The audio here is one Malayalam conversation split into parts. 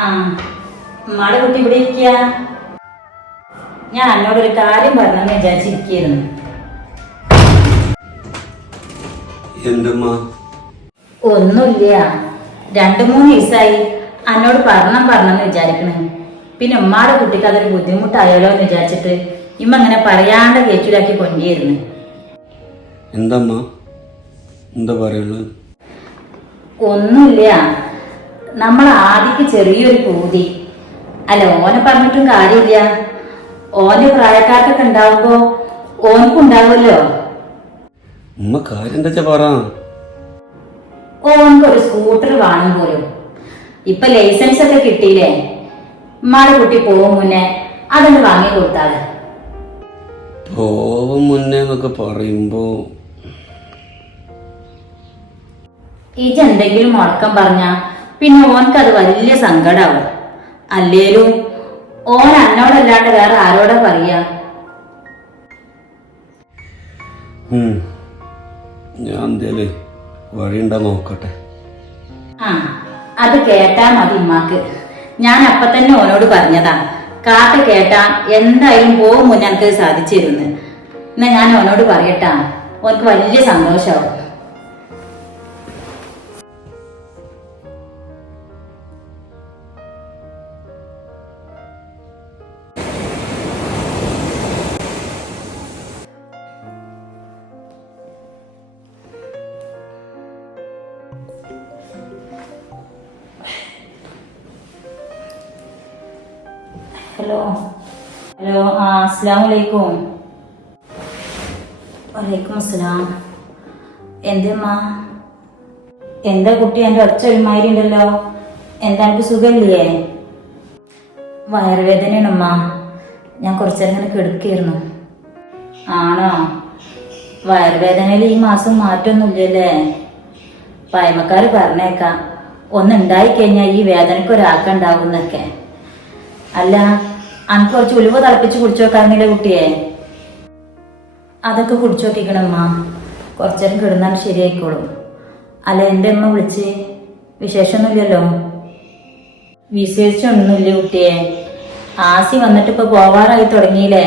ആ ഉമ്മാടെ കുട്ടി ഇവിടെ ഇരിക്കുക. ഞാൻ എന്നോടൊരു കാര്യം പറഞ്ഞെന്ന് വിചാരിച്ചിരിക്കുന്നു. ഒന്നുമില്ല, 2-3 ദിവസമായി എന്നോട് പറഞ്ഞെന്ന് വിചാരിക്കണേ. പിന്നെ ഉമ്മാടെ കുട്ടിക്ക് അതൊരു ബുദ്ധിമുട്ടായാലോ എന്ന് വിചാരിച്ചിട്ട് ഇമ്മ അങ്ങനെ പറയാണ്ട് കേറ്റിലാക്കി കൊണ്ടിരുന്നു. ഒന്നുമില്ല, നമ്മളെ ആദിക്ക് ചെറിയൊരു പൂതി. അല്ല, ഓനെ പറഞ്ഞിട്ടും കാര്യമില്ല. ഓന്റെ പ്രായക്കാർക്കൊക്കെ ഉണ്ടാവുമ്പോ ഓനക്കും ഉണ്ടാവുമല്ലോ. ഓനക്കൊരു സ്കൂട്ടർ വേണം പോലും. ഇപ്പൊ ലൈസൻസ് ഒക്കെ കിട്ടിയില്ലേ. ഉമ്മാടെ കുട്ടി പോകും മുന്നേ അതൊന്ന് വാങ്ങി കൊടുത്താളെ. പറയുമ്പോ ഇജെന്തെങ്കിലും മുടക്കം പറഞ്ഞ പിന്നെ ഓനക്കത് വലിയ സങ്കടാവും. അല്ലേലും ഓൻ എന്നോടല്ലാണ്ട് വേറെ ആരോടാ പറയാ? ഞാൻ വഴിയുണ്ടാ നോക്കട്ടെ. ആ, അത് കേട്ടാ മതി ഉമ്മാക്ക്. ഞാൻ അപ്പൊ തന്നെ ഓനോട് പറഞ്ഞതാ, കാക്ക കേട്ടാ എന്തായാലും പോകും മുന്നേ എനിക്ക് സാധിച്ചിരുന്നു. എന്നാ ഞാൻ ഓനോട് പറയട്ടാ, ഓനക്ക് വലിയ സന്തോഷാവും. ഹലോ ഹലോ, ആ അസ്സലാമു അലൈക്കും. വലൈക്കും അസ്സലാം. എന്തേമ്മാ? എന്താ കുട്ടി, എൻ്റെ ഒച്ച ഒരുമാതിരി ഉണ്ടല്ലോ. എന്താ എനിക്ക് സുഖമില്ലേ? വയറുവേദനയാണമ്മ. ഞാൻ കുറച്ചേരം ഇങ്ങനെ കിടക്കായിരുന്നു. ആണോ? വയറുവേദനയിൽ ഈ മാസം മാറ്റമൊന്നുമില്ലല്ലേ? പഴമക്കാർ പറഞ്ഞേക്കാം ഒന്നുണ്ടായി കഴിഞ്ഞാൽ ഈ വേദനയ്ക്ക് ഒരാൾക്കുണ്ടാവും എന്നൊക്കെ. അല്ല, അനക്ക് കുറച്ച് ഉലുവ തിളപ്പിച്ച് കുടിച്ചു നോക്കാറുന്നില്ല കുട്ടിയെ? അതൊക്കെ കുടിച്ചു നോക്കിക്കണമ്മ. കുറച്ചേരം കിടന്നാൽ ശരിയായിക്കോളും. അല്ല, എൻ്റെ അമ്മ വിളിച്ച് വിശേഷമൊന്നുമില്ലല്ലോ? വിശേഷിച്ചൊന്നുമില്ല കുട്ടിയെ. ആസി വന്നിട്ട് ഇപ്പൊ പോവാറായി തുടങ്ങിയില്ലേ?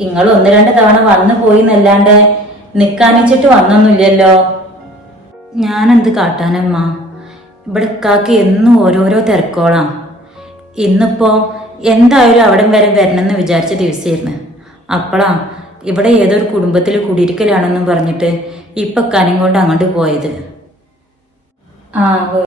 നിങ്ങൾ 1-2 തവണ വന്നു പോയി എന്നല്ലാണ്ട് നിക്കാനിച്ചിട്ട് വന്നൊന്നുമില്ലല്ലോ. ഞാനെന്ത് കാട്ടാനമ്മ? ഇവിടെ കാക്കി എന്നും ഓരോരോ തിരക്കോളാം. ഇന്നിപ്പോ എന്തായാലും അവിടം വരെ വരണമെന്ന് വിചാരിച്ച ദിവസമായിരുന്നു. അപ്പോഴാ ഇവിടെ ഏതൊരു കുടുംബത്തിൽ കുടിയിരിക്കലാണെന്നും പറഞ്ഞിട്ട് ഇപ്പൊ കനം കൊണ്ട് അങ്ങോട്ട് പോയത്. ആ